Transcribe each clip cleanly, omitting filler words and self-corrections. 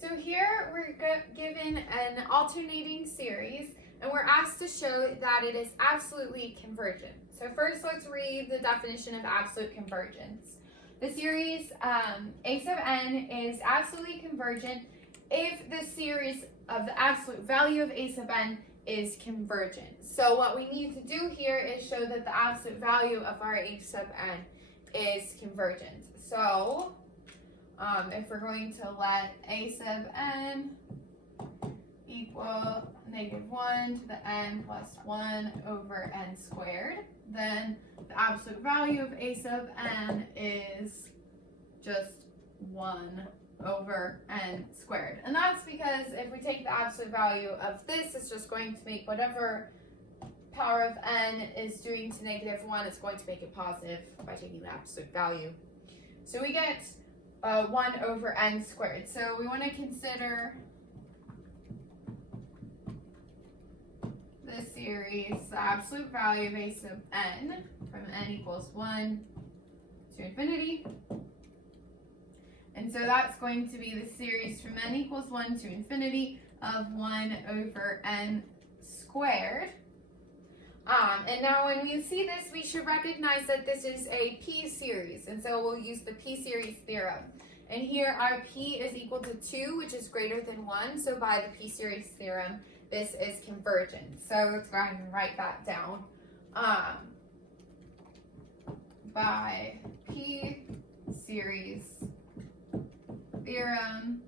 So here we're given an alternating series, and we're asked to show that it is absolutely convergent. So first let's read the definition of absolute convergence. The series a sub n is absolutely convergent if the series of the absolute value of a sub n is convergent. So what we need to do here is show that the absolute value of our a sub n is convergent. So if we're going to let a sub n equal -1 to the n plus 1 over n squared, then the absolute value of a sub n is just 1 over n squared. And that's because if we take the absolute value of this, it's just going to make whatever power of n is doing to -1, it's going to make it positive by taking the absolute value. So we get 1 over n squared. So we want to consider the series, the absolute value of a sub n from n equals 1 to infinity. And so that's going to be the series from n equals 1 to infinity of 1 over n squared. And now when we see this, we should recognize that this is a p series, and so we'll use the p series theorem. And here our p is equal to 2, which is greater than 1, so by the p series theorem, this is convergent. So let's go ahead and write that down. By p series theorem,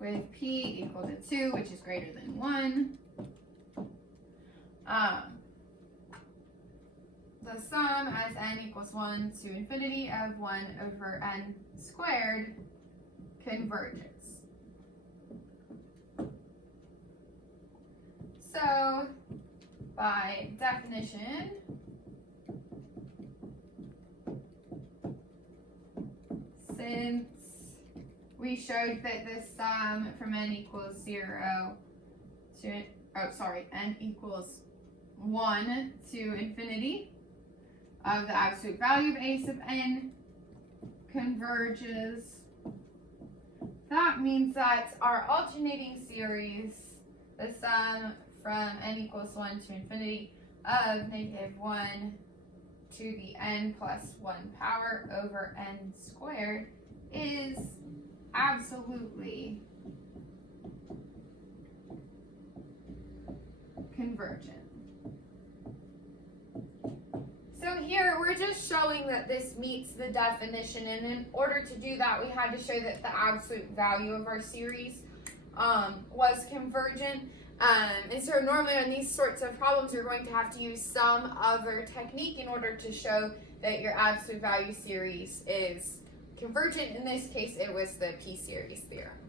with p equal to 2, which is greater than 1, the sum as n equals 1 to infinity of 1 over n squared converges. So, by definition, since we showed that the sum from n equals 0 to, n equals 1 to infinity of the absolute value of a sub n converges, that means that our alternating series, the sum from n equals 1 to infinity of -1 to the n plus 1 power over n squared, is absolutely convergent. So here we're just showing that this meets the definition, and in order to do that we had to show that the absolute value of our series was convergent. And so normally on these sorts of problems you're going to have to use some other technique in order to show that your absolute value series is convergent. In this case it was the p series theorem.